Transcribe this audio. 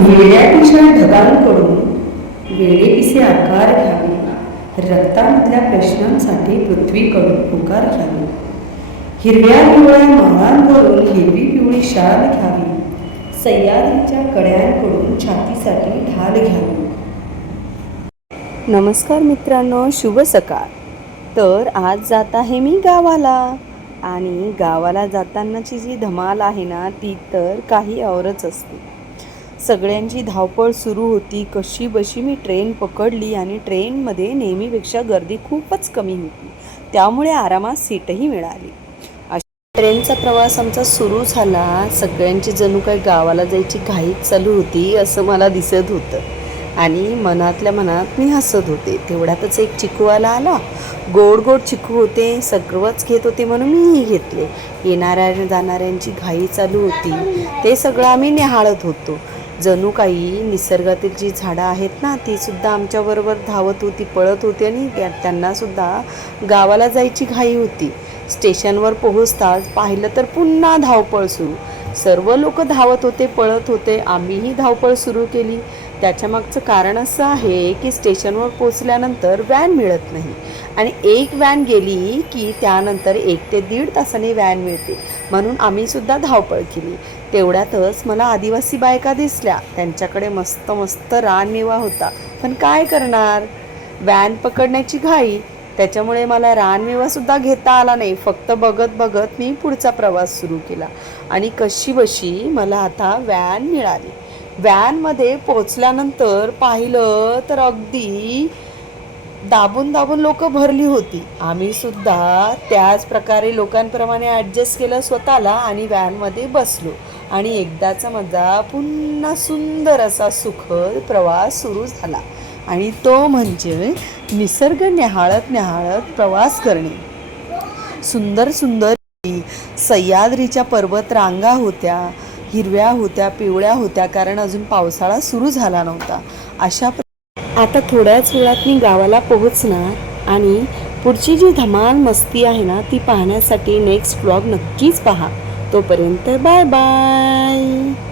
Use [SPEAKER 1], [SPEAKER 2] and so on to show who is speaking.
[SPEAKER 1] वेड्यापिशा ढगांकडून वेडेपिसे आकार घ्यावे. रक्तामधल्या प्रश्नांसाठी पृथ्वीकडून पुकार घ्यावी. हिरव्या पिवळ्या माळांकडून हिरवी पिवळी शाल घ्यावी. सह्याद्रीच्या कड्यांकडून छातीसाठी ढाल घ्यावी. नमस्कार मित्रांनो शुभ सकाळ. तर आज जात आहे मी गावाला आणि गावाला जातानाची जी धमाल आहे ना ती तर काही औरच असते. सगळ्यांची धावपळ सुरू होती. कशी बशी मी ट्रेन पकडली आणि ट्रेनमध्ये नेहमीपेक्षा गर्दी खूपच कमी होती. त्यामुळे आरामात सीटही मिळाली. ट्रेनचा प्रवास आमचा सुरू झाला. सगळ्यांची जणू काही गावाला जायची घाई चालू होती असं मला दिसत होतं. आणि मनातल्या मनात मी हसत होते. तेवढ्यातच एक चिकूवाला आला गोड गोड चिकू होते. सर्वच घेत होते म्हणून मीही घेतले. येणाऱ्या जाणाऱ्यांची घाई चालू होती. ते सगळं आम्ही निहाळत होतो. जणू काही निसर्गातील जी झाडं आहेत ना ती सुद्धा आमच्याबरोबर धावत होती पळत होती आणि त्या- त्यांनासुद्धा गावाला जायची घाई होती. स्टेशनवर पोहोचताच पाहिलं तर पुन्हा धावपळ सुरू. सर्व लोक धावत होते पळत होते. आम्हीही धावपळ सुरू केली. त्याच्या मागचं कारण असं आहे की स्टेशनवर पोचल्यानंतर व्हॅन मिळत नाही. आणि एक व्हॅन गेली की त्यानंतर एक ते दीड तासाने व्हॅन मिळते. म्हणून आम्हीसुद्धा धावपळ केली. तेवढ्यातच मला आदिवासी बायका दिसल्या. त्यांच्याकडे मस्त मस्त रानमेवा होता. पण काय करणार? व्हॅन पकडण्याची घाई. त्याच्यामुळे मला रानमेवासुद्धा घेता आला नाही. फक्त बघत बघत मी पुढचा प्रवास सुरू केला. आणि कशी बशी मला आता व्हॅन मिळाली. व्हॅनमध्ये पोचल्यानंतर पाहिलं तर अगदी दाबून दाबून लोक भरली होती. आम्ही सुद्धा त्याच प्रकारे लोकांप्रमाणे ॲडजस्ट केलं स्वतःला आणि व्हॅनमध्ये बसलो. आणि एकदाचा माझा पुन्हा सुंदर असा सुखद प्रवास सुरू झाला. आणि तो म्हणजे निसर्ग न्याहाळत न्याहाळत प्रवास करणे. सुंदर सुंदर सह्याद्रीच्या पर्वत रांगा होत्या. हिरव्या होत्या पिवळ्या होत्या कारण अजून पावसाळा सुरू झाला नव्हता. अशा आता थोड्याच वेळात मी गावाला पोहोचणार आणि पुढची जी धमाल मस्ती आहे ना ती पाहण्यासाठी नेक्स्ट ब्लॉग नक्कीच पहा. तोपर्यंत बाय बाय